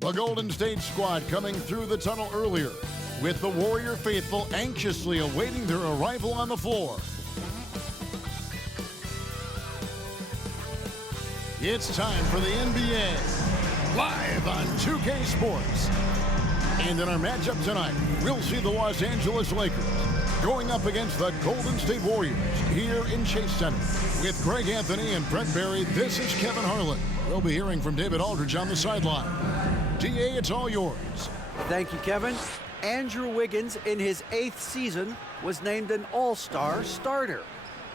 The Golden State squad coming through the tunnel earlier, with the Warrior faithful anxiously awaiting their arrival on the floor. It's time for the NBA, live on 2K Sports. And in our matchup tonight, we'll see the Los Angeles Lakers going up against the Golden State Warriors here in Chase Center. With Greg Anthony and Brent Barry, this is Kevin Harlan. We'll be hearing from David Aldridge on the sideline. DA, it's all yours. Thank you, Kevin. Andrew Wiggins, in his 8th season, was named an All-Star starter.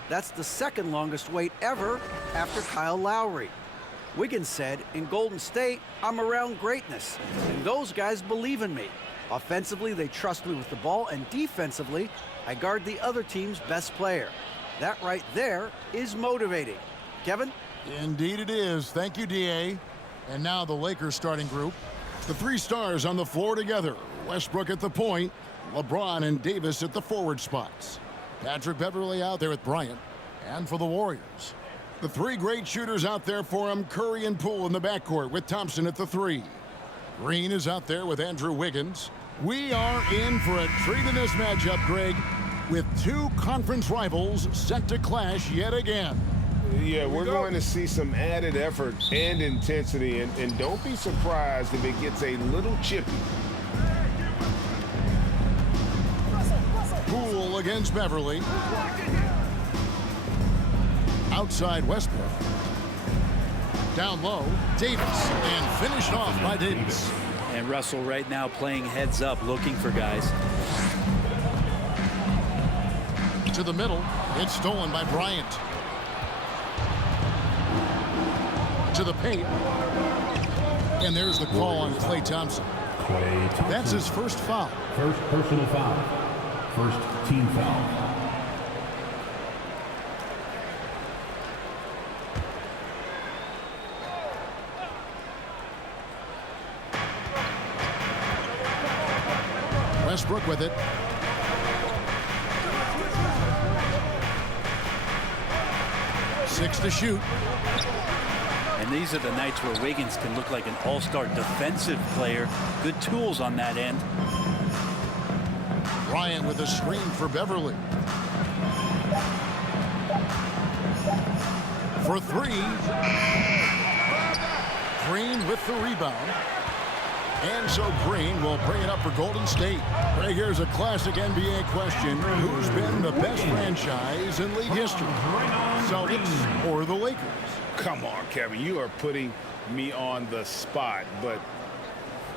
That's the second longest wait ever after Kyle Lowry. Wiggins said, in Golden State, I'm around greatness, and those guys believe in me. Offensively, they trust me with the ball, and defensively, I guard the other team's best player. That right there is motivating. Kevin? Indeed it is. Thank you, DA. And now the Lakers starting group. The three stars on the floor together. Westbrook at the point, LeBron and Davis at the forward spots. Patrick Beverley out there with Bryant. And for the Warriors, the three great shooters out there for him, Curry and Poole in the backcourt with Thompson at the 3. Green is out there with Andrew Wiggins. We are in for a treat in this matchup, Greg, with two conference rivals set to clash yet again. Yeah, we're going to see some added effort and intensity, and don't be surprised if it gets a little chippy. Poole against Beverley. Outside Westbrook. Down low, Davis, and finished off by Davis. And Russell right now playing heads up, looking for guys. To the middle, it's stolen by Bryant. To the paint. And there's the call on Klay Thompson. That's his first foul. First personal foul. First team foul. Westbrook with it. Six to shoot. And these are the nights where Wiggins can look like an all-star defensive player. Good tools on that end. Bryant with a screen for Beverley. For 3. Green with the rebound. And so Green will bring it up for Golden State. Right, here's a classic NBA question. Who's been the best franchise in league history? Celtics or the Lakers? Come on, Kevin, you are putting me on the spot, but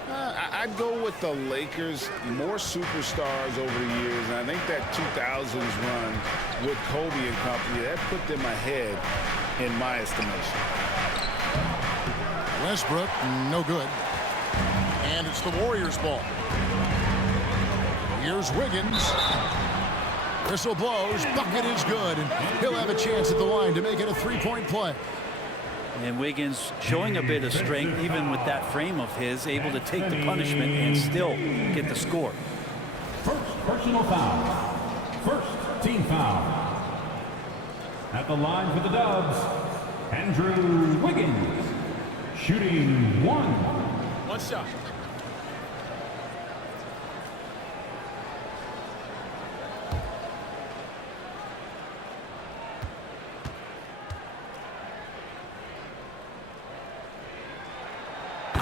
I'd go with the Lakers. More superstars over the years, and I think that 2000s run with Kobe and company, that put them ahead in my estimation. Westbrook, no good. And it's the Warriors' ball. Here's Wiggins. Whistle blows. Bucket is good. And he'll have a chance at the line to make it a three-point play. And Wiggins showing a bit of strength, even with that frame of his, able to take the punishment and still get the score. First personal foul. First team foul. At the line for the Dubs, Andrew Wiggins. Shooting 1. One shot.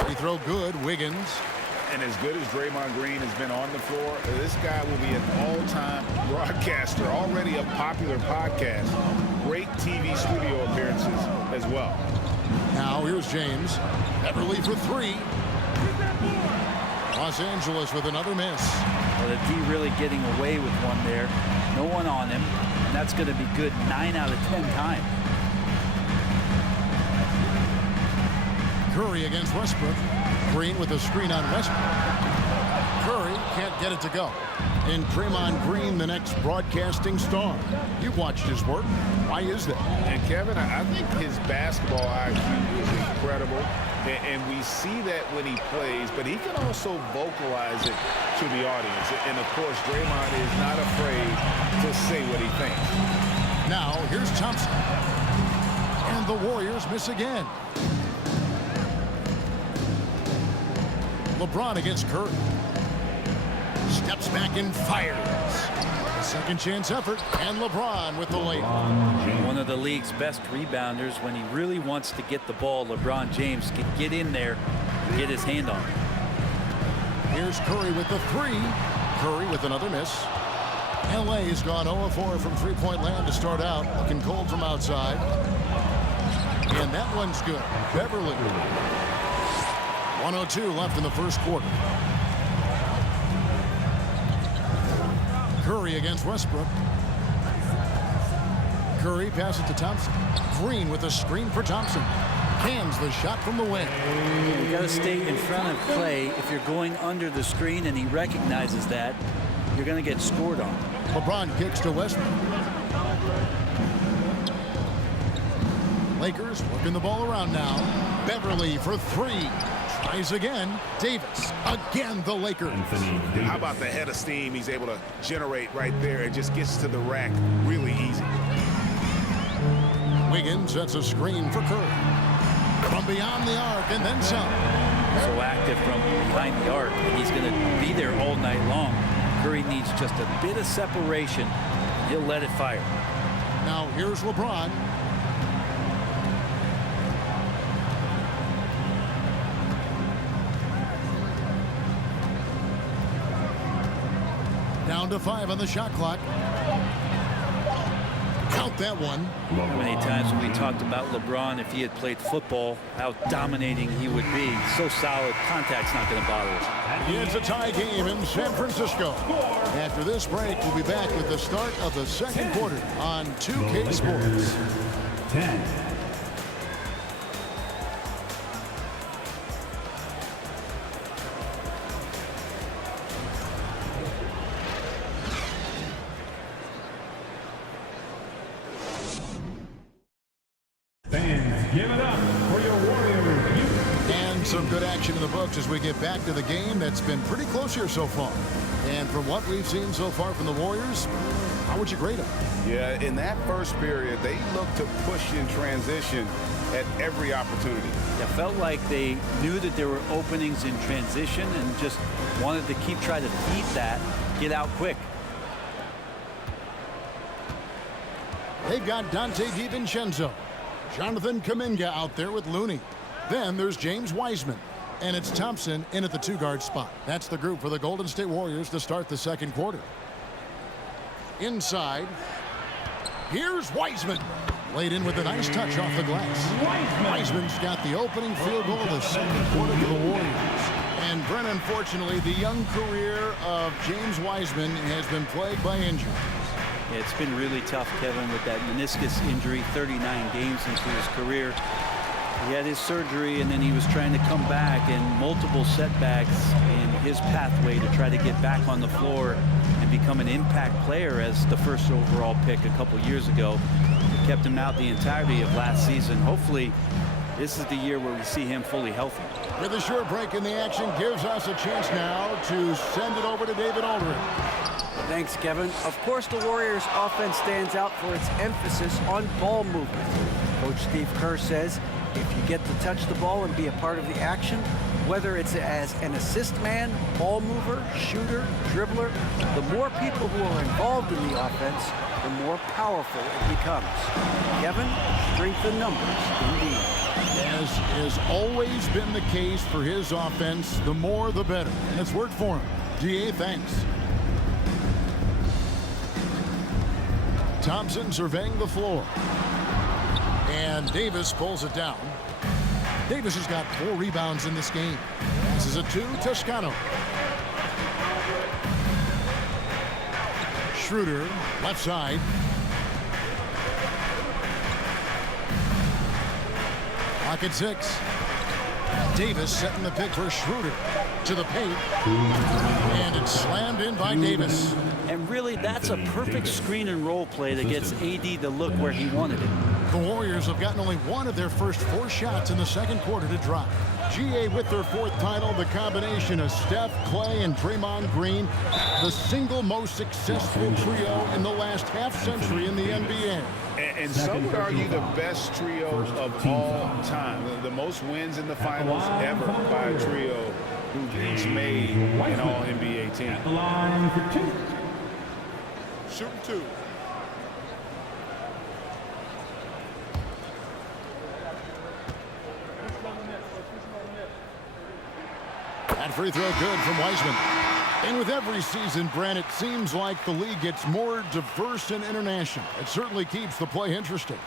Free throw good, Wiggins. And as good as Draymond Green has been on the floor, this guy will be an all-time broadcaster, already a popular podcast, great TV studio appearances as well. Now here's James. Beverley for 3. Los Angeles with another miss. Well, the D really getting away with one there. No one on him. And that's going to be good 9 out of 10 times. Curry against Westbrook. Green with a screen on Westbrook. Curry can't get it to go. And Draymond Green, the next broadcasting star. You've watched his work. Why is that? And Kevin, I think his basketball IQ is incredible. And we see that when he plays, but he can also vocalize it to the audience. And of course, Draymond is not afraid to say what he thinks. Now, here's Thompson. And the Warriors miss again. LeBron against Curry. Steps back and fires. Second chance effort, and LeBron with the layup. One of the league's best rebounders. When he really wants to get the ball, LeBron James can get in there and get his hand on it. Here's Curry with the three. Curry with another miss. LA has gone 0-4 from three-point land to start out, looking cold from outside. And that one's good. Beverly. 1:02 left in the first quarter. Curry against Westbrook. Curry passes to Thompson. Green with a screen for Thompson. Cans the shot from the wing. You got to stay in front of Clay. If you're going under the screen and he recognizes that, you're going to get scored on. LeBron kicks to Westbrook. Lakers working the ball around now. Beverly for three. Tries again. Davis. Again, the Lakers. How about the head of steam he's able to generate right there and just gets to the rack really easy. Wiggins sets a screen for Curry. From beyond the arc and then some. So active from behind the arc, and he's going to be there all night long. Curry needs just a bit of separation. He'll let it fire. Now here's LeBron. Down to 5 on the shot clock. Count that one. How many times have we talked about LeBron, if he had played football, how dominating he would be. So solid, contact's not going to bother him. It's a tie game in San Francisco. After this break, we'll be back with the start of the second quarter on 2K Sports. 10. Fans, give it up for your Warriors. And some good action in the books as we get back to the game that's been pretty close here so far. And from what we've seen so far from the Warriors, how would you grade them? Yeah, in that first period, they looked to push in transition at every opportunity. It felt like they knew that there were openings in transition and just wanted to keep trying to feed that, get out quick. They've got Dante DiVincenzo. Jonathan Kuminga out there with Looney. Then there's James Wiseman. And it's Thompson in at the two-guard spot. That's the group for the Golden State Warriors to start the second quarter. Inside. Here's Wiseman. Laid in with a nice touch off the glass. Wiseman's got the opening field goal of the second quarter for the Warriors. And Brent, unfortunately, the young career of James Wiseman has been plagued by injuries. Yeah, it's been really tough, Kevin, with that meniscus injury, 39 games into his career. He had his surgery, and then he was trying to come back, and multiple setbacks in his pathway to try to get back on the floor and become an impact player as the first overall pick a couple years ago. It kept him out the entirety of last season. Hopefully, this is the year where we see him fully healthy. With a short break in the action gives us a chance now to send it over to David Aldridge. Thanks, Kevin. Of course, the Warriors' offense stands out for its emphasis on ball movement. Coach Steve Kerr says if you get to touch the ball and be a part of the action, whether it's as an assist man, ball mover, shooter, dribbler, the more people who are involved in the offense, the more powerful it becomes. Kevin, strength in numbers, indeed. As has always been the case for his offense, the more the better. And it's worked for him. DA, thanks. Thompson surveying the floor. And Davis pulls it down. Davis has got 4 rebounds in this game. This is a 2, Toscano. Schroeder, left side. Pocket 6. Davis setting the pick for Schroeder to the paint. And it's slammed in by Davis. And really, that's a perfect screen and roll play that gets AD to look where he wanted it. The Warriors have gotten only one of their first 4 shots in the second quarter to drop. GA with their 4th title, the combination of Steph, Clay, and Draymond Green, the single most successful trio in the last half-century in the NBA. And some would argue the best trio of all time. The most wins in the finals ever by a trio He's made an All-NBA team. At the line for two. Shooting two. That free throw good from Wiseman. And with every season, Brent, it seems like the league gets more diverse and international. It certainly keeps the play interesting.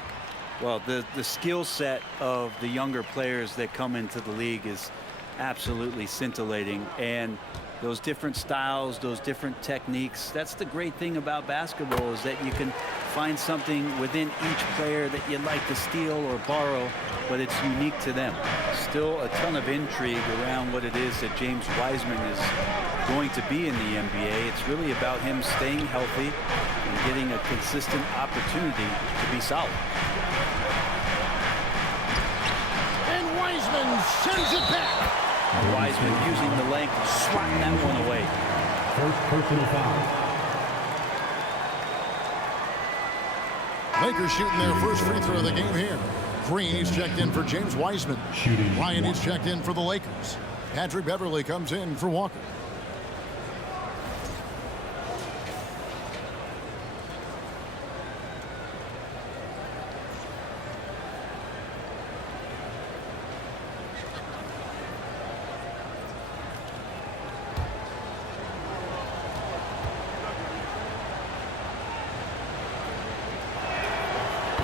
Well, the skill set of the younger players that come into the league is absolutely scintillating. And those different styles, those different techniques, that's the great thing about basketball, is that you can find something within each player that you'd like to steal or borrow, but it's unique to them. Still a ton of intrigue around what it is that James Wiseman is going to be in the NBA. It's really about him staying healthy and getting a consistent opportunity to be solid. And Wiseman sends it back. Wiseman using the length, swatting that one away. First personal foul. Lakers shooting their first free throw of the game here. Green is checked in for James Wiseman. Shooting. Ryan is checked in for the Lakers. Patrick Beverly comes in for Walker.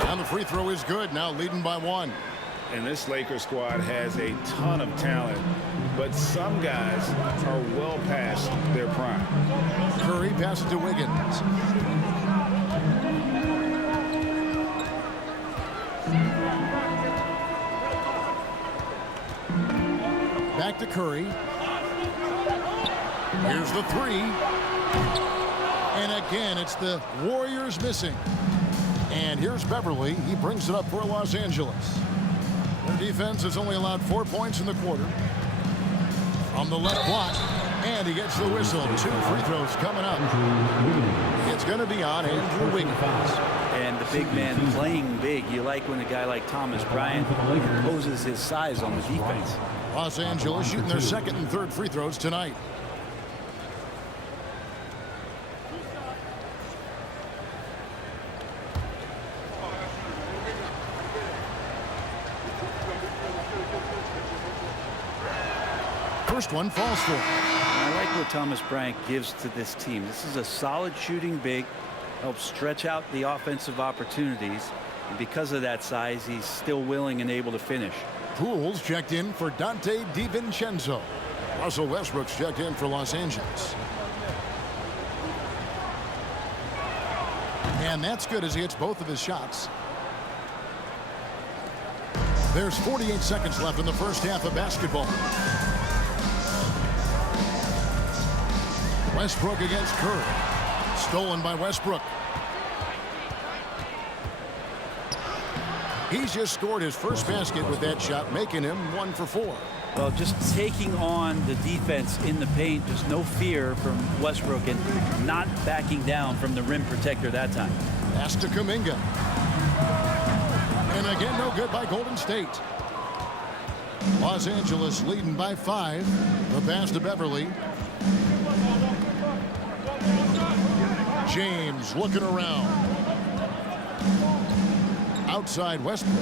And the free throw is good, now leading by one. And this Lakers squad has a ton of talent, but some guys are well past their prime. Curry passes to Wiggins. Back to Curry. Here's the three. And again, it's the Warriors missing. And here's Beverly. He brings it up for Los Angeles. Their defense has only allowed 4 points in the quarter. From the left block. And he gets the whistle. 2 free throws coming up. It's going to be on Andrew Wiggins. And the big man playing big. You like when a guy like Thomas Bryant imposes his size on the defense. Los Angeles shooting their second and third free throws tonight. First one falls for him. I like what Thomas Bryant gives to this team. This is a solid shooting big, helps stretch out the offensive opportunities. And because of that size, he's still willing and able to finish. Pools checked in for Dante DiVincenzo. Russell Westbrook's checked in for Los Angeles. And that's good as he hits both of his shots. There's 48 seconds left in the first half of basketball. Westbrook against Curry. Stolen by Westbrook. He's just scored his first basket with that shot, making him 1 for 4. Well, just taking on the defense in the paint, just no fear from Westbrook and not backing down from the rim protector that time. Pass to Kuminga. And again, no good by Golden State. Los Angeles leading by 5. The pass to Beverly. James looking around. Outside Westbrook.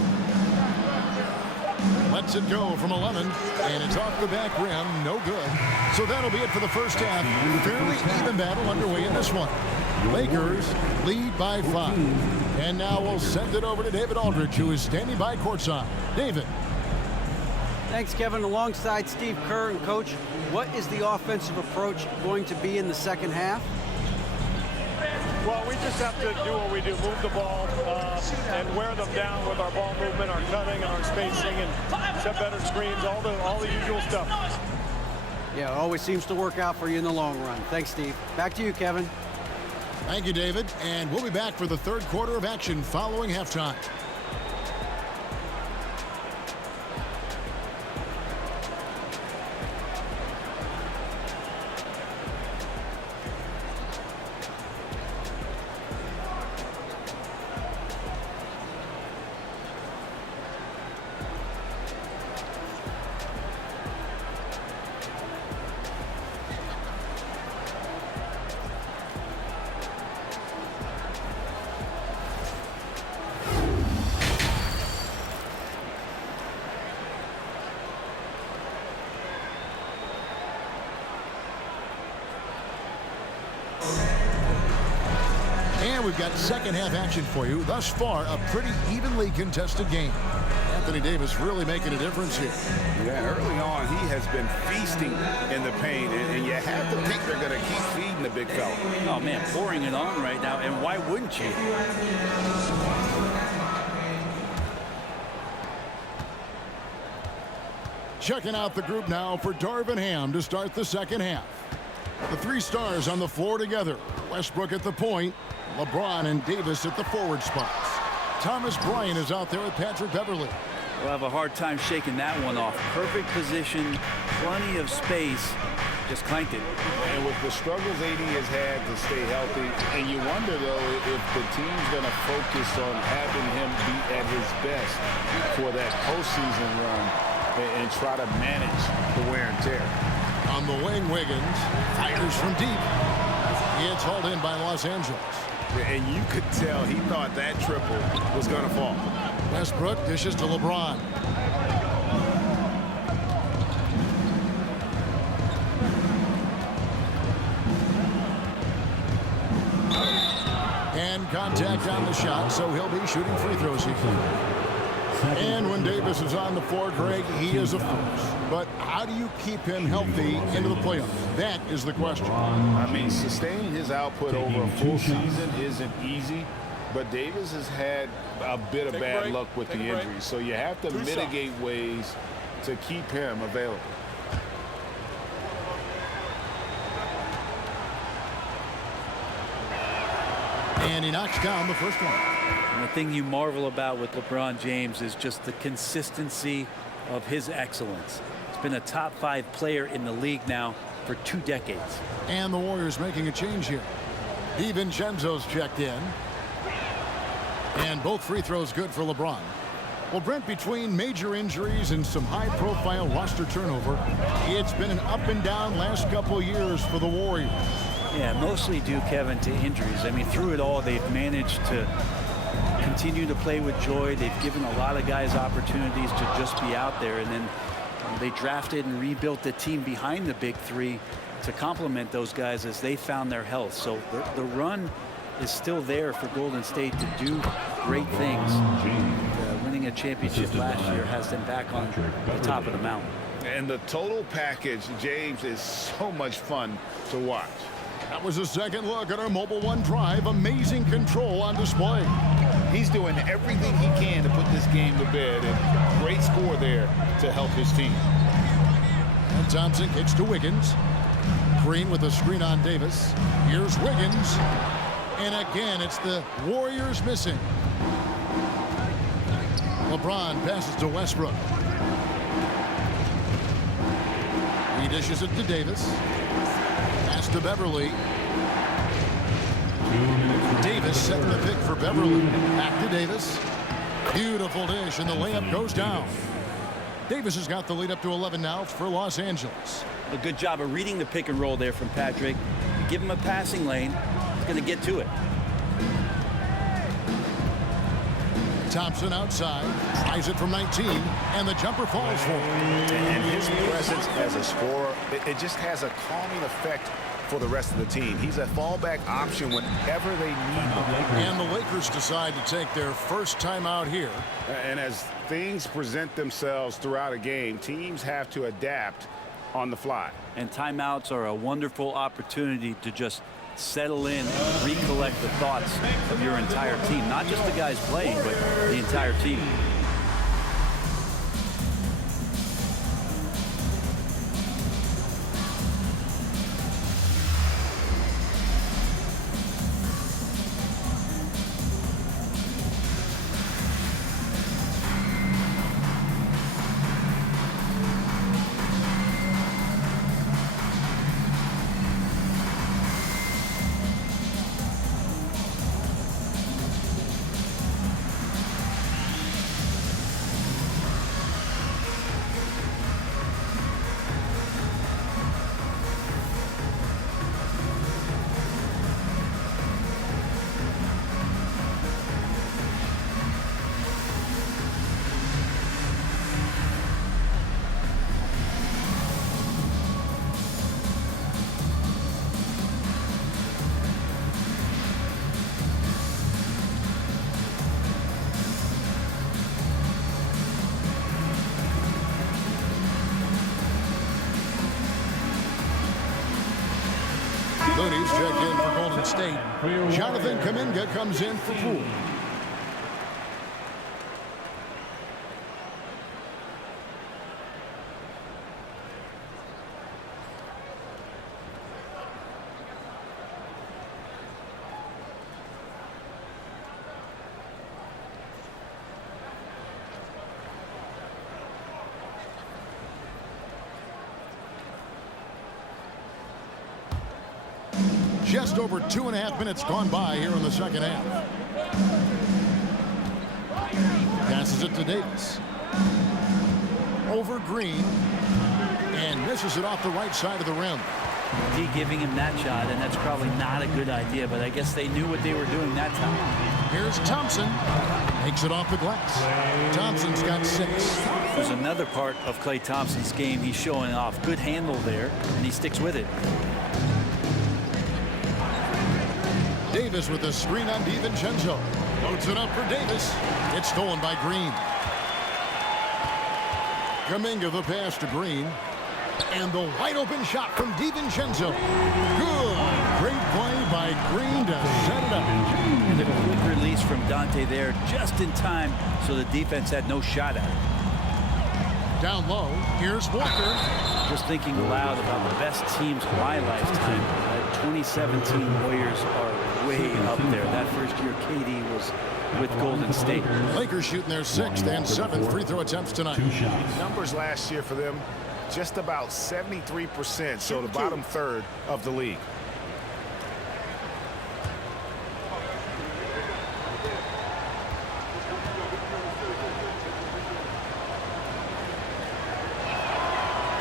Lets it go from 11, and it's off the back rim. No good. So that'll be it for the first half. Fairly even battle underway in this one. Lakers lead by 5. And now we'll send it over to David Aldridge, who is standing by courtside. David. Thanks, Kevin. Alongside Steve Kerr and Coach, what is the offensive approach going to be in the second half? Well, we just have to do what we do, move the ball and wear them down with our ball movement, our cutting, and our spacing, and set better screens, all the usual stuff. Yeah, it always seems to work out for you in the long run. Thanks, Steve. Back to you, Kevin. Thank you, David. And we'll be back for the third quarter of action following halftime. And we've got second half action for you. Thus far, a pretty evenly contested game. Anthony Davis really making a difference here. Yeah, early on, he has been feasting in the paint, and you have to think they're going to keep feeding the big fella. Oh, man, pouring it on right now, and why wouldn't you? Checking out the group now for Darvin Ham to start the second half. The three stars on the floor together. Westbrook at the point, LeBron and Davis at the forward spots. Thomas Bryant is out there with Patrick Beverley. We'll have a hard time shaking that one off. Perfect position, plenty of space. Just clanked it. And with the struggles AD has had to stay healthy, and you wonder, though, if the team's going to focus on having him be at his best for that postseason run and try to manage the wear and tear. On the wing, Wiggins fires from deep. It's hauled in by Los Angeles. And you could tell he thought that triple was going to fall. Westbrook dishes to LeBron. And contact on the shot, so he'll be shooting free throws here. And when Davis is on the floor, Greg, he is a force. But how do you keep him healthy into the playoffs? That is the question. I mean, sustaining his output over a full season isn't easy, but Davis has had a bit of bad luck with the injuries, so you have to mitigate ways to keep him available. And he knocks down the first one. And the thing you marvel about with LeBron James is just the consistency of his excellence. He's been a top 5 player in the league now for 2 decades. And the Warriors making a change here. DiVincenzo's checked in. And both free throws good for LeBron. Well, Brent, between major injuries and some high-profile roster turnover, it's been an up-and-down last couple years for the Warriors. Yeah, mostly due, Kevin, to injuries. I mean, through it all, they've managed to continue to play with joy. They've given a lot of guys opportunities to just be out there. And then they drafted and rebuilt the team behind the big three to complement those guys as they found their health. So the run is still there for Golden State to do great things. Winning a championship last year has them back on the top of the mountain. And the total package, James, is so much fun to watch. That was a second look at our Mobile One Drive. Amazing control on display. He's doing everything he can to put this game to bed, and great score there to help his team. And Thompson kicks to Wiggins. Green with a screen on Davis. Here's Wiggins. And again, it's the Warriors missing. LeBron passes to Westbrook. He dishes it to Davis. Pass to Beverley. Davis setting the pick for Beverley. Back to Davis. Beautiful dish, and the layup goes down. Davis has got the lead up to 11 now for Los Angeles. A good job of reading the pick and roll there from Patrick. You give him a passing lane, he's going to get to it. Thompson outside, tries it from 19, and the jumper falls for him. And his presence as a scorer, it just has a calming effect for the rest of the team. He's a fallback option whenever they need him. And the Lakers decide to take their first timeout here. And as things present themselves throughout a game, teams have to adapt on the fly. And timeouts are a wonderful opportunity to just settle in, recollect the thoughts of your entire team. Not just the guys playing, but the entire team. Looney's checked in for Golden State. Jonathan Kuminga comes in for Poole. Just over 2.5 minutes gone by here in the second half. Passes it to Davis. Over Green. And misses it off the right side of the rim. D giving him that shot, and that's probably not a good idea, but I guess they knew what they were doing that time. Here's Thompson. Makes it off the glass. Thompson's got 6. There's another part of Klay Thompson's game he's showing off. Good handle there, and he sticks with it. Davis with a screen on DiVincenzo. Loads it up for Davis. It's stolen by Green. Kuminga the pass to Green. And the wide open shot from DiVincenzo. Good. Great play by Green to set it up. And a quick release from Dante there just in time so the defense had no shot at it. Down low. Here's Walker. Just thinking aloud about the best teams of my lifetime. 2017 Warriors are way up there. That first year KD was with Golden State. Lakers shooting their 6th and 7th free throw attempts tonight. Numbers last year for them, just about 73%, so the bottom third of the league.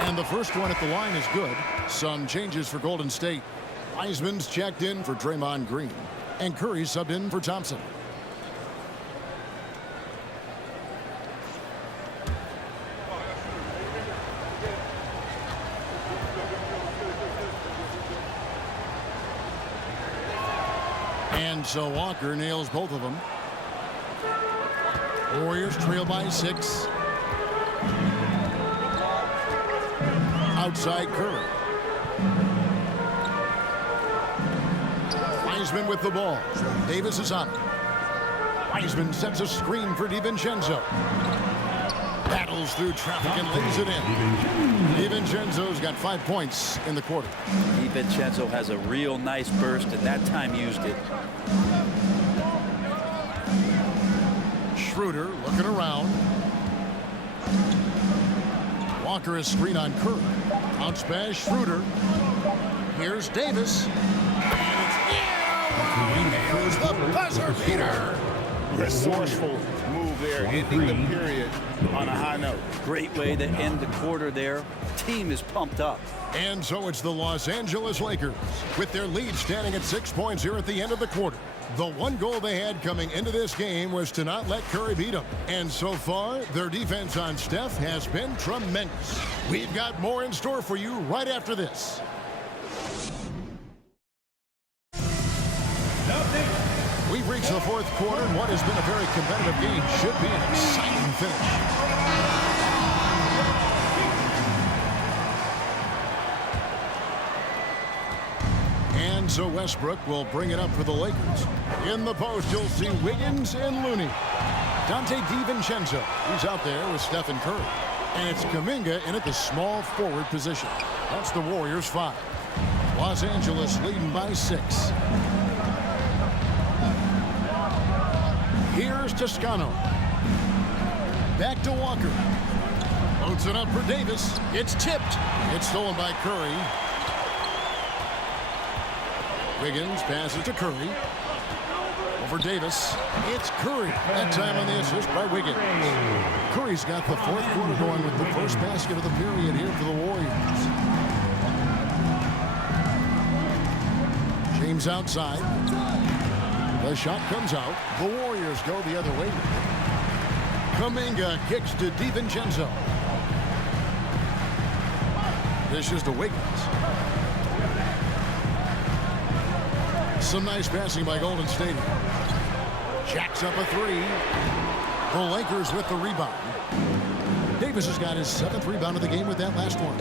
And the first one at the line is good. Some changes for Golden State. Wiseman's checked in for Draymond Green. And Curry subbed in for Thompson. And so Walker nails both of them. Warriors trail by 6. Outside Curry. Wiseman with the ball. Davis is on it. Wiseman sets a screen for DiVincenzo. Battles through traffic and lays it in. DiVincenzo's got 5 points in the quarter. DiVincenzo has a real nice burst, and that time used it. Schroeder looking around. Walker is screen on Curry. Bounce pass, Schroeder. Here's Davis. And it's the buzzer beater. Resourceful move there, ending the period on a high note. Great way to end the quarter there. Team is pumped up. And so it's the Los Angeles Lakers with their lead standing at 6 points here at the end of the quarter. The one goal they had coming into this game was to not let Curry beat them. And so far, their defense on Steph has been tremendous. We've got more in store for you right after this. We've reached the fourth quarter, and what has been a very competitive game should be an exciting finish. And so Westbrook will bring it up for the Lakers. In the post, you'll see Wiggins and Looney. Dante DiVincenzo, he's out there with Stephen Curry. And it's Kuminga in at the small forward position. That's the Warriors 5. Los Angeles leading by 6. Here's Toscano. Back to Walker. Loads it up for Davis. It's tipped. It's stolen by Curry. Wiggins passes to Curry. Over Davis. It's Curry. That time on the assist by Wiggins. Curry's got the fourth quarter going with the first basket of the period here for the Warriors. James outside. The shot comes out. The Warriors go the other way. Kuminga kicks to DiVincenzo. This is to Wiggins. Some nice passing by Golden State. Jacks up a 3. The Lakers with the rebound. Davis has got his 7th rebound of the game with that last one.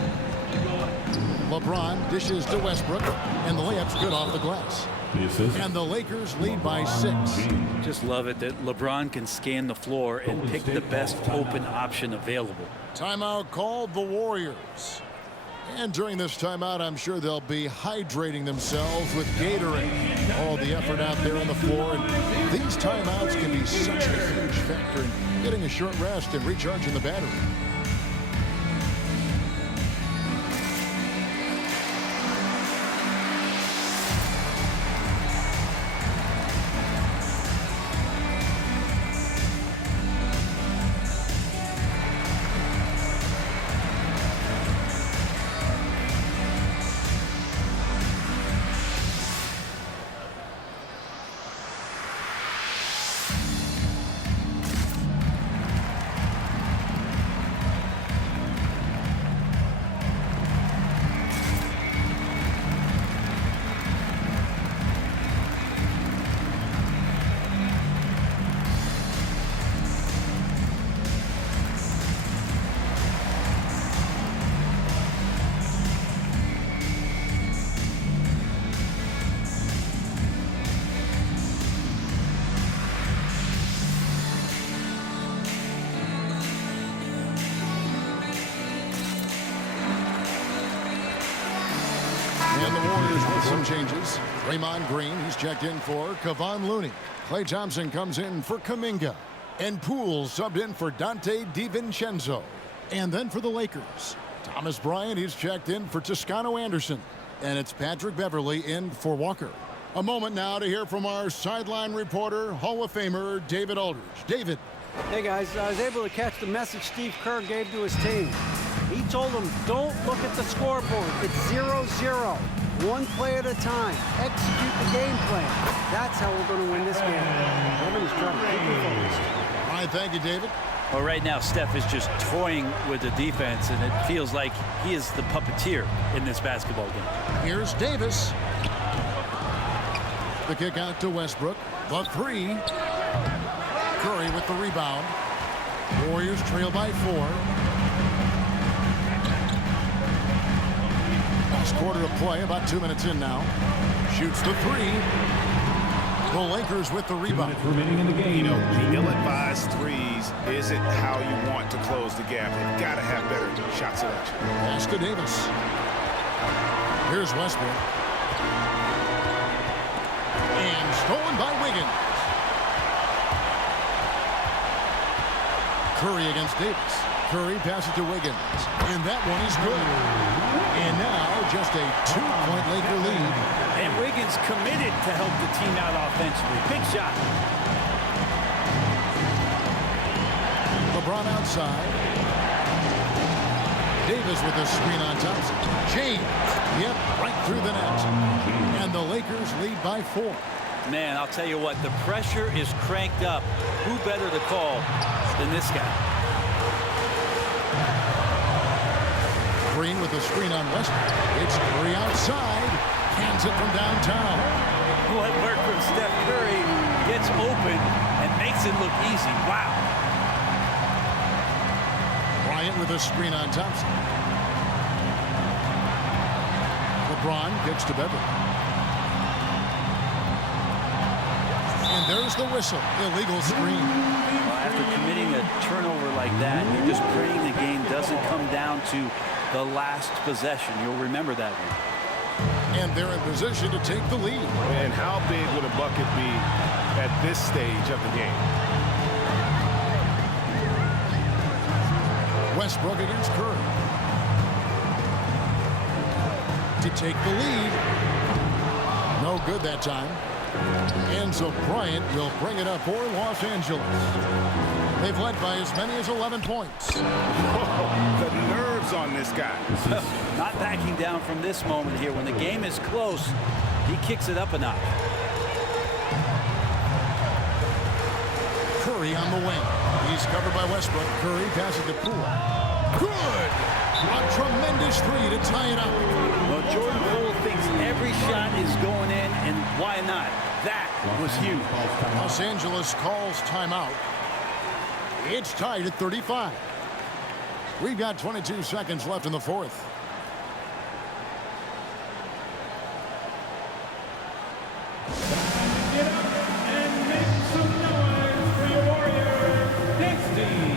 LeBron dishes to Westbrook, and the layup's good off the glass. And the Lakers lead by 6. Just love it that LeBron can scan the floor and pick the best open option available. Timeout called the Warriors. And during this timeout, I'm sure they'll be hydrating themselves with Gatorade. All the effort out there on the floor. And these timeouts can be such a huge factor in getting a short rest and recharging the battery. And the Warriors with some changes. Draymond Green, he's checked in for Kevon Looney. Klay Thompson comes in for Kuminga. And Poole subbed in for Dante DiVincenzo. And then for the Lakers, Thomas Bryant, he's checked in for Toscano Anderson. And it's Patrick Beverley in for Walker. A moment now to hear from our sideline reporter, Hall of Famer David Aldridge. David. Hey guys, I was able to catch the message Steve Kerr gave to his team. He told them, don't look at the scoreboard. It's 0-0. One play at a time. Execute the game plan. That's how we're going to win this game. Everybody's trying to keep you focused. All right, thank you, David. Well, right now, Steph is just toying with the defense, and it feels like he is the puppeteer in this basketball game. Here's Davis. The kick out to Westbrook. The three. Curry with the rebound. Warriors trail by 4. Last quarter of play, about 2 minutes in now. Shoots the 3. The Lakers with the rebound. Remaining in the game. You know, the ill-advised threes isn't how you want to close the gap. You've got to have better shot selection. Pass to Davis. Here's Westbrook. And stolen by Wiggins. Curry against Davis. Curry passes to Wiggins. And that one is good. And now just a 2-point Laker lead. And Wiggins committed to help the team out offensively. Big shot. LeBron outside. Davis with a screen on Thompson. James. Yep, right through the net. And the Lakers lead by 4. Man, I'll tell you what, the pressure is cranked up. Who better to call than this guy? Green with a screen on Westbrook. It's Curry outside. Cans it from downtown. What work from Steph Curry gets open and makes it look easy. Wow. Bryant with a screen on Thompson. LeBron kicks to Beverley. And there's the whistle. Illegal screen. Well, after committing a turnover like that, you're just praying the game doesn't come down to the last possession. You'll remember that one. And they're in position to take the lead. And how big would a bucket be at this stage of the game? Westbrook against Curry. To take the lead. No good that time. And so Bryant will bring it up for Los Angeles. They've led by as many as 11 points. The nerves on this guy. Not backing down from this moment here. When the game is close, he kicks it up a notch. Curry on the wing. He's covered by Westbrook. Curry passes to Poole. Good! A tremendous 3 to tie it up. Well, Jordan Poole thinks every shot is going in, and why not? That was huge. Los Angeles calls timeout. It's tied at 35. We've got 22 seconds left in the fourth. Get up and make some noise for your Warriors, Dixie.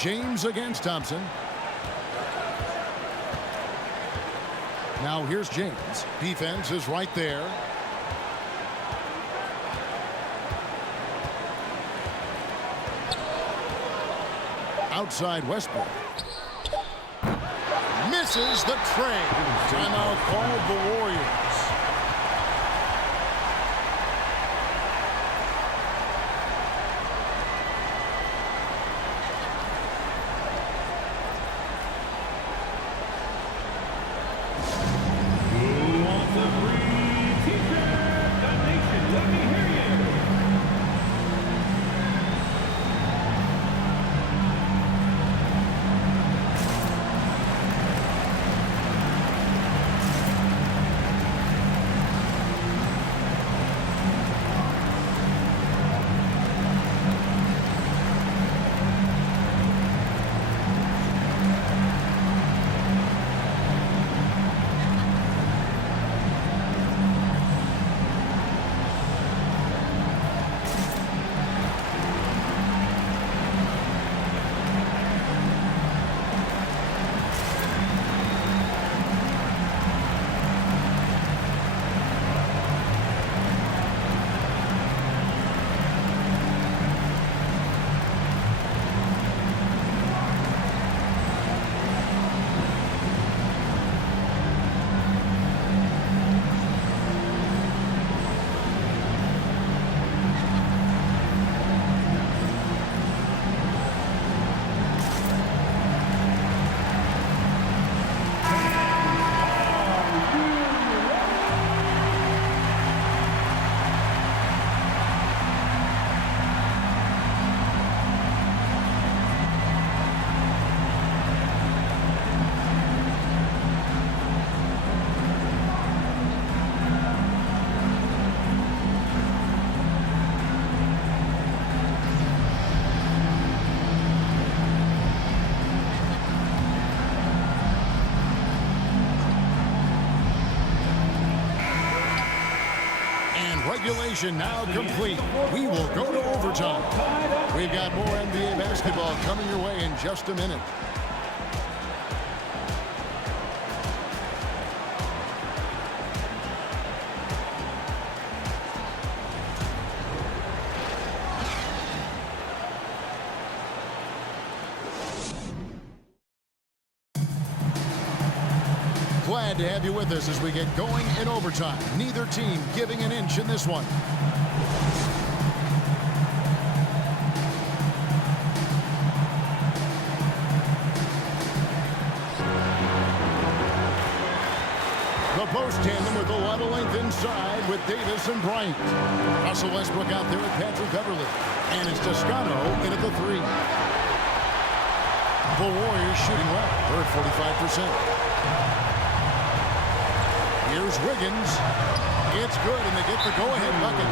James against Thompson. Now here's James. Defense is right there. Outside Westbrook. Misses the tray. Timeout called the Warriors. Regulation now complete. We will go to overtime. We've got more NBA basketball coming your way in just a minute. Glad to have you with us as we get going in overtime. Neither team giving an inch in this one. The post tandem with a lot of length inside with Davis and Bryant. Russell Westbrook out there with Patrick Beverly. And it's Toscano in at the three. The Warriors shooting well. They're at 45%. Here's Wiggins. It's good, and they get the go-ahead bucket.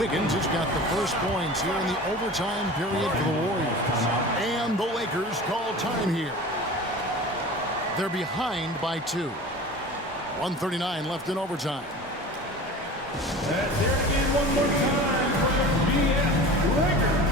Wiggins has got the first points here in the overtime period for the Warriors. And the Lakers call time here. They're behind by 2. 1:39 left in overtime. Let's hear it again one more time for the GS Lakers.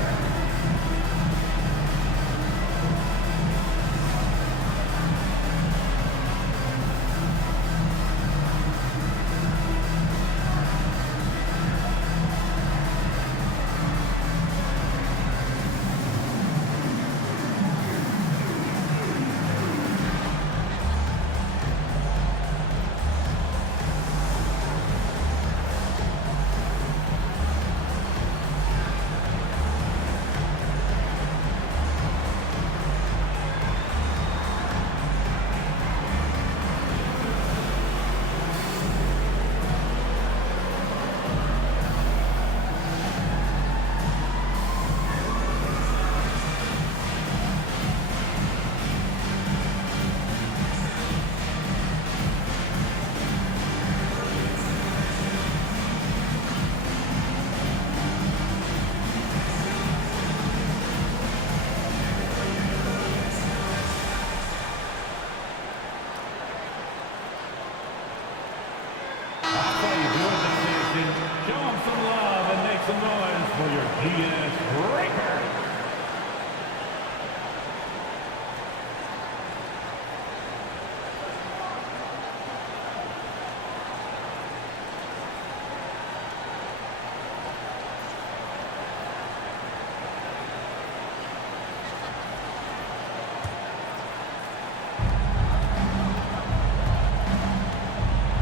Show them some love and make some noise for your GS Lakers.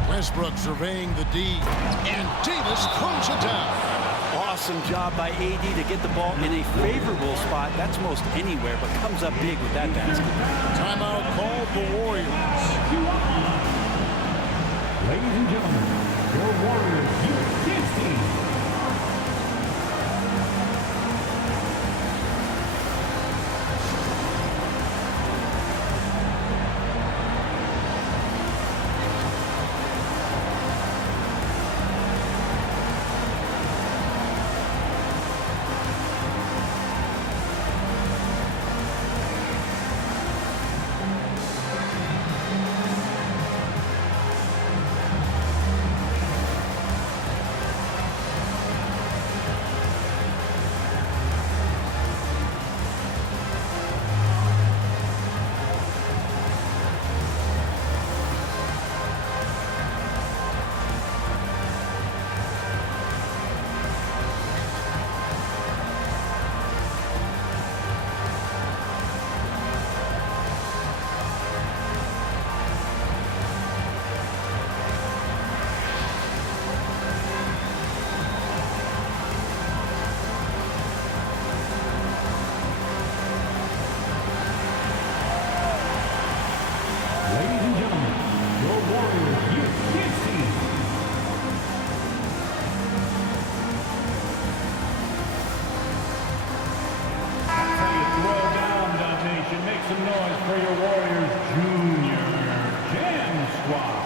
Westbrook surveying the D, and Davis throws it down. Awesome job by AD to get the ball in a favorable spot. That's most anywhere, but comes up big with that basket. Timeout called the Warriors. Ladies and gentlemen, your Warriors U.S. team. Some noise for your Warriors Junior Jam Squad.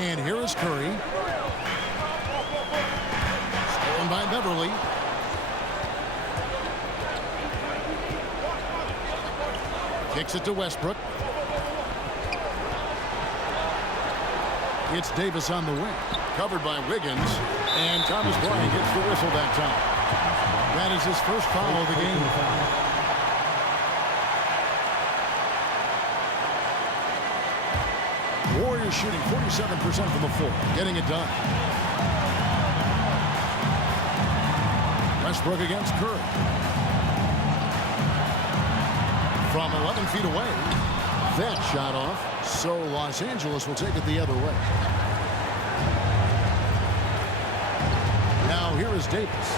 And here is Curry. By Beverly. Kicks it to Westbrook. It's Davis on the wing. Covered by Wiggins. And Thomas Bryant gets the whistle that time. That is his first foul of the game. Warriors shooting 47% from the floor. Getting it done. Westbrook against Curry. From 11 feet away. That shot off. So Los Angeles will take it the other way. Now Now here is Davis.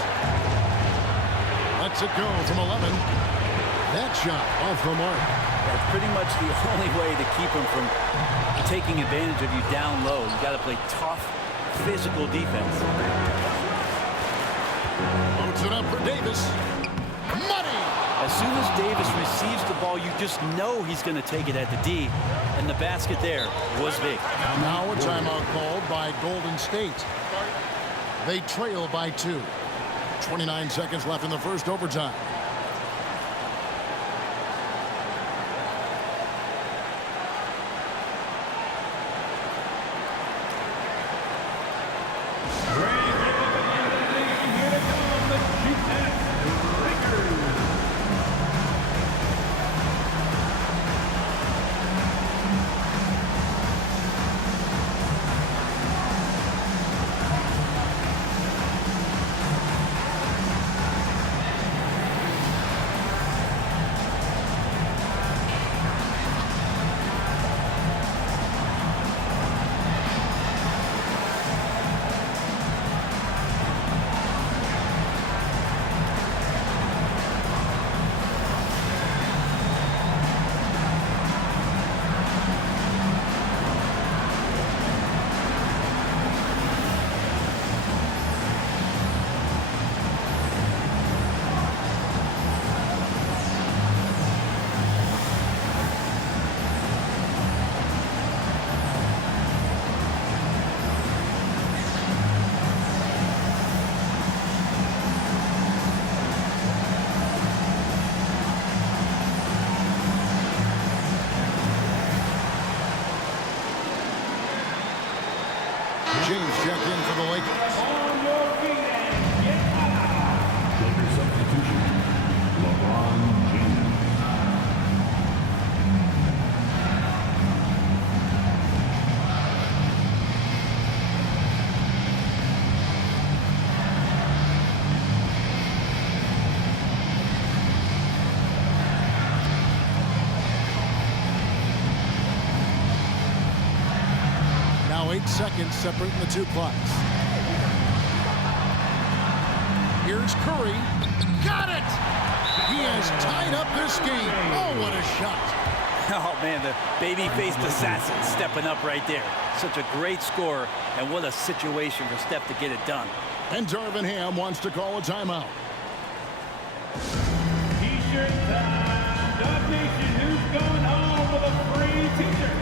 Lets it go from 11. That shot off the mark. That's pretty much the only way to keep him from taking advantage of you down low. You got to play tough, physical defense. Loads it up for Davis. Money! As soon as Davis receives the ball, you just know he's going to take it at the D, and the basket there was big. Now a timeout called by Golden State. They trail by 2. 29 seconds left in the first overtime. James checked in for the Lakers. On your feet and get out. Lakers substitution. LeBron James. Now 8 seconds separating the two clocks. Here's Curry. Got it! He has tied up this game. Oh, what a shot. Oh, man, the baby-faced assassin stepping up right there. Such a great score, and what a situation for Steph to get it done. And Darvin Ham wants to call a timeout. T-shirt time. Dub Nation, who's going home with a free T-shirt?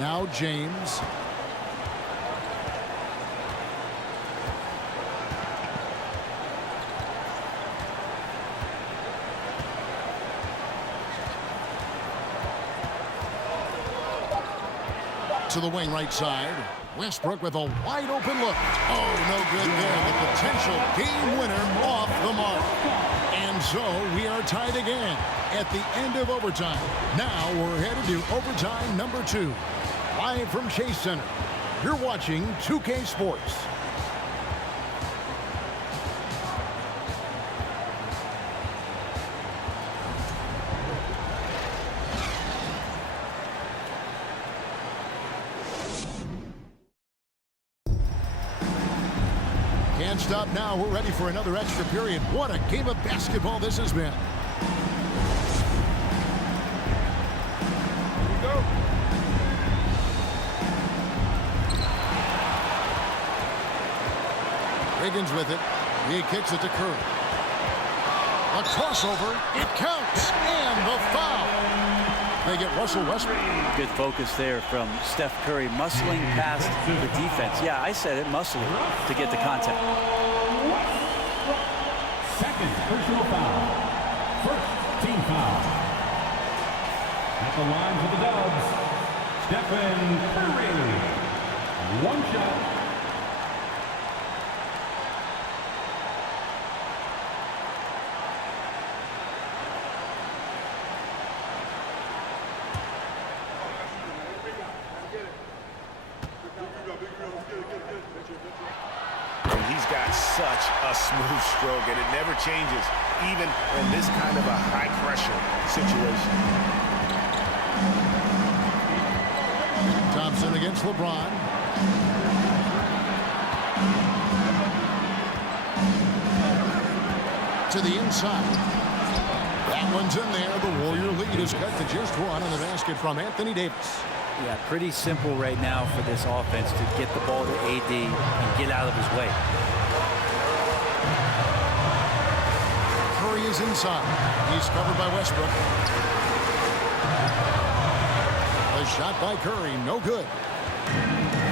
Now James. To the wing right side. Westbrook with a wide open look. Oh, no good there. The potential game winner off the mark. And so we are tied again at the end of overtime. Now we're headed to overtime number 2. live from Chase Center. You're watching 2K Sports. Can't stop now. We're ready for another extra period. What a game of basketball this has been. Here we go. Wiggins with it. He kicks it to Curry. A crossover. It counts. And the foul. They get Russell Westbrook. Good focus there from Steph Curry, muscling past the defense. Yeah, I said it, muscling to get the contact. Second personal foul. First team foul. At the line for the Dubs, Stephen Curry. One shot. He's got such a smooth stroke, and it never changes, even in this kind of a high-pressure situation. Thompson against LeBron. To the inside. That one's in there. The Warrior lead is cut to just one on the basket from Anthony Davis. Yeah, pretty simple right now for this offense to get the ball to AD and get out of his way. Curry is inside. He's covered by Westbrook. A shot by Curry, no good.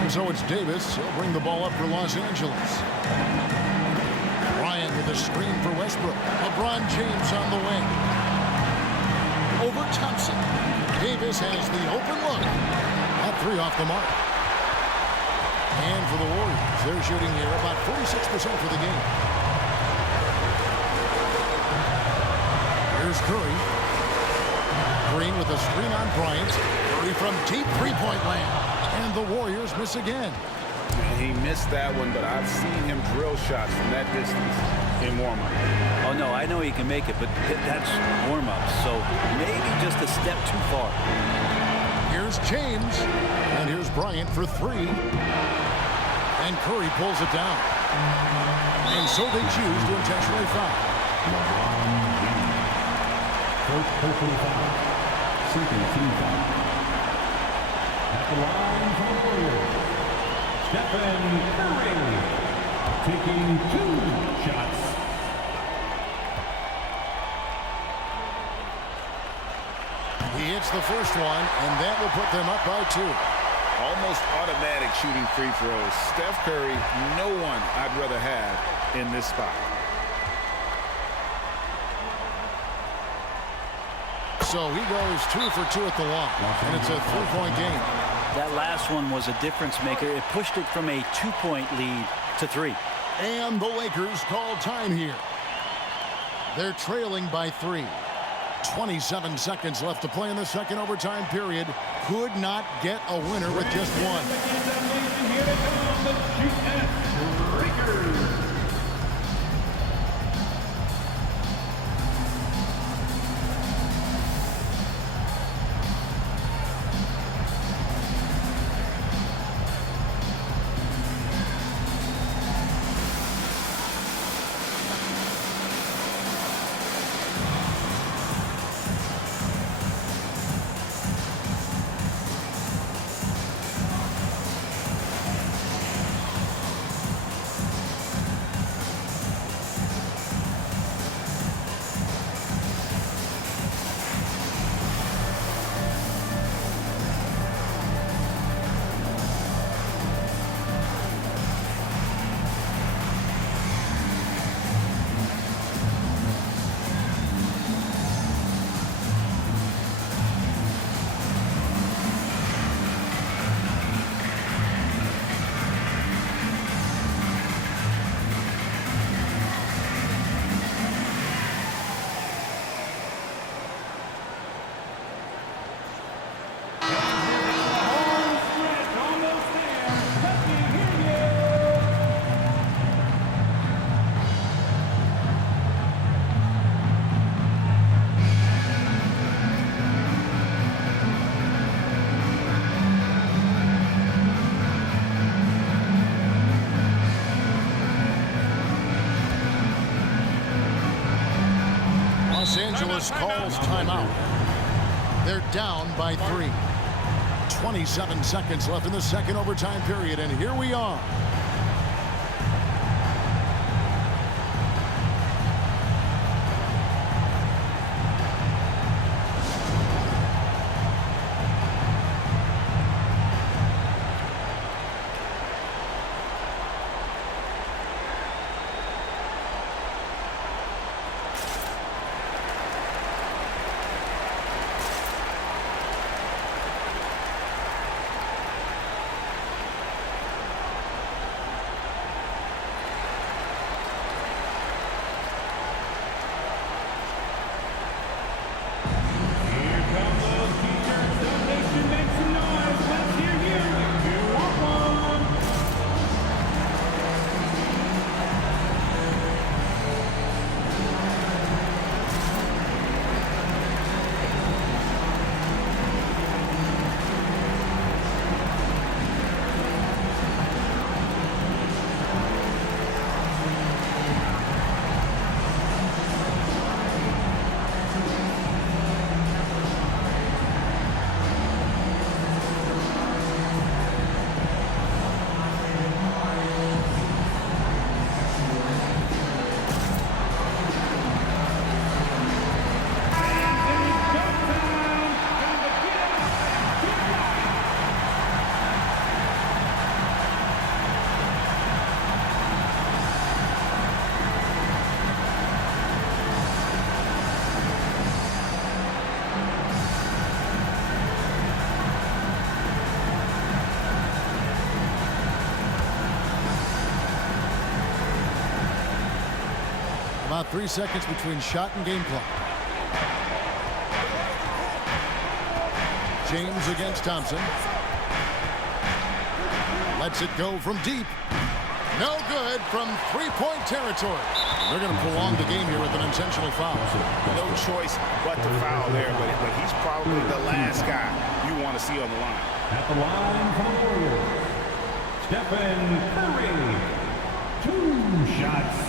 And so it's Davis. He'll bring the ball up for Los Angeles. Bryant with a screen for Westbrook. LeBron James on the wing. Over Thompson. Davis has the open look. That three off the mark. And for the Warriors, they're shooting here about 46% for the game. Here's Curry. Green with a screen on Bryant. Curry from deep three-point land. And the Warriors miss again. And he missed that one, but I've seen him drill shots from that distance in warm-up. Oh, no, I know he can make it, but that's warm-up, so maybe just a step too far. Here's James. And here's Bryant for three. And Curry pulls it down. And so they choose to intentionally foul. LeBron James. First personal foul. Second team foul. At the line for the Warriors, Stephen Curry. Taking 2 shots. He hits the first one, and that will put them up by 2. Almost automatic shooting free throws. Steph Curry, no one I'd rather have in this spot. So he goes 2 for 2 at the line, and it's a 3-point game. That last one was a difference maker. It pushed it from a 2-point lead to 3. And the Lakers call time here. They're trailing by 3. 27 seconds left to play in the second overtime period. Could not get a winner with just one. Here they come, the GS Breakers. Davis calls timeout. They're down by 3. 27 seconds left in the second overtime period, and here we are. About 3 seconds between shot and game clock. James against Thompson. Lets it go from deep. No good from three-point territory. They're going to prolong the game here with an intentional foul. No choice but to foul there, but he's probably the last guy you want to see on the line. At the line for the Warriors, Stephen Curry. 2 shots.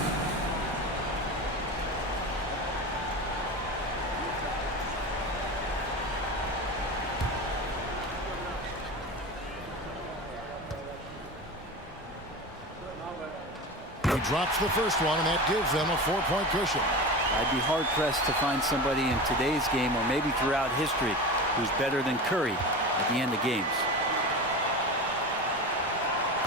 He drops the first one, and that gives them a 4-point cushion. I'd be hard-pressed to find somebody in today's game, or maybe throughout history, who's better than Curry at the end of games.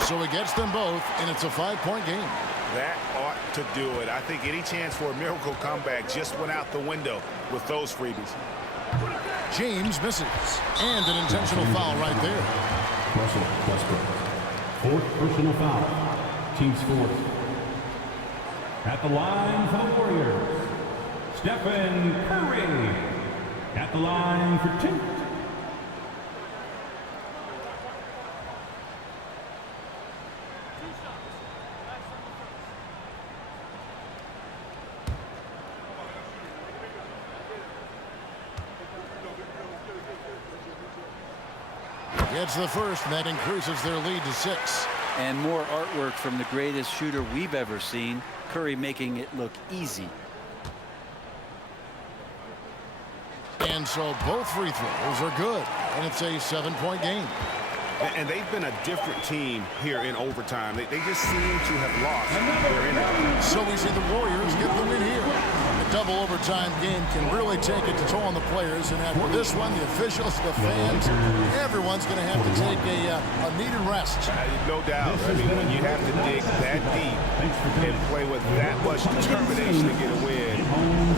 So he gets them both, and it's a 5-point game. That ought to do it. I think any chance for a miracle comeback just went out the window with those freebies. James misses, and an intentional foul right there. Russell Westbrook. 4th personal foul. Team's 4th. At the line for the Warriors, Stephen Curry. At the line for 2. Gets the first, and that increases their lead to 6. And more artwork from the greatest shooter we've ever seen. Curry making it look easy. And so both free throws are good, and it's a 7-point game. And they've been a different team here in overtime. They just seem to have lost their energy. So we see the Warriors get them in here. The double overtime game can really take it to toll on the players, and after this one, the officials, the fans, everyone's going to have to take a needed rest. No doubt. I mean, when you have to dig that deep and play with that much determination to get a win,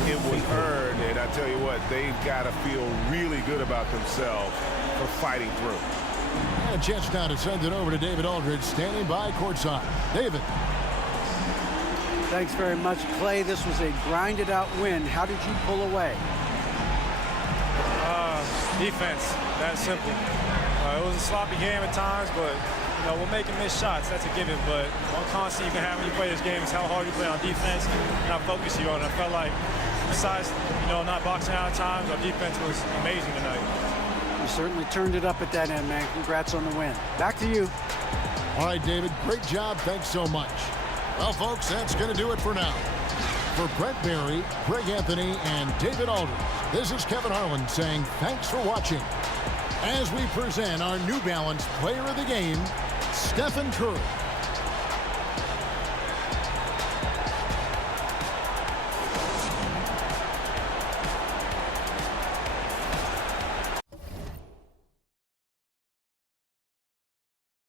it was earned. And I tell you what, they've got to feel really good about themselves for fighting through. And a chance now to send it over to David Aldridge, standing by courtside. David. Thanks very much, Clay. This was a grinded-out win. How did you pull away? Defense, that simple. It was a sloppy game at times, but we're making missed shots. That's a given. But one constant you can have when you play this game is how hard you play on defense and how focused you are. And I felt like, besides not boxing out at times, our defense was amazing tonight. You certainly turned it up at that end, man. Congrats on the win. Back to you. All right, David. Great job. Thanks so much. Well, folks, that's going to do it for now. For Brett Berry, Greg Anthony, and David Aldridge, this is Kevin Harlan saying thanks for watching. As we present our New Balance Player of the Game, Stephen Curry.